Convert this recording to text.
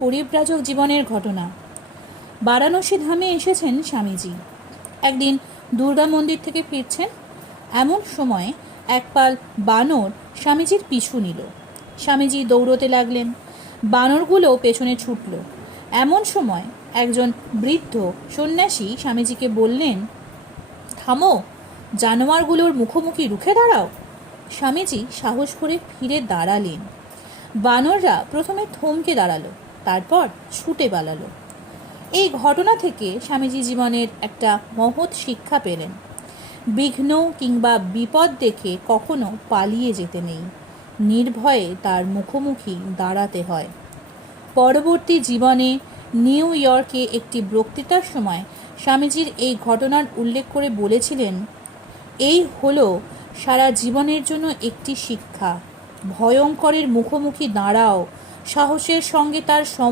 পরিব্রাজক জীবনের ঘটনা। বারাণসী ধামে এসেছেন স্বামীজি। একদিন দুর্গা মন্দির থেকে ফিরছেন। এমন সময় এক পাল বানর স্বামীজির পিছু নিল। স্বামীজি দৌড়তে লাগলেন। বানরগুলো পেছনে ছুটল। এমন সময় একজন বৃদ্ধ সন্ন্যাসী স্বামীজিকে বললেন, থামো, জানোয়ারগুলোর মুখোমুখি রুখে দাঁড়াও। স্বামীজি সাহস করে ফিরে দাঁড়ালেন। বানররা প্রথমে থমকে দাঁড়ালো, তারপর ছুটে পালালো। এই ঘটনা থেকে স্বামীজি জীবনের একটা মহৎ শিক্ষা পেলেন। বিঘ্ন কিংবা বিপদ দেখে কখনো পালিয়ে যেতে নেই, নির্ভয়ে তার মুখোমুখি দাঁড়াতে হয়। পরবর্তী জীবনে নিউ ইয়র্কে একটি বক্তৃতার সময় স্বামীজির এই ঘটনার উল্লেখ করে বলেছিলেন, এই হলো সারা জীবনের জন্য একটি শিক্ষা। ভয়ঙ্করের মুখোমুখি দাঁড়াও, সাহসের সঙ্গে তার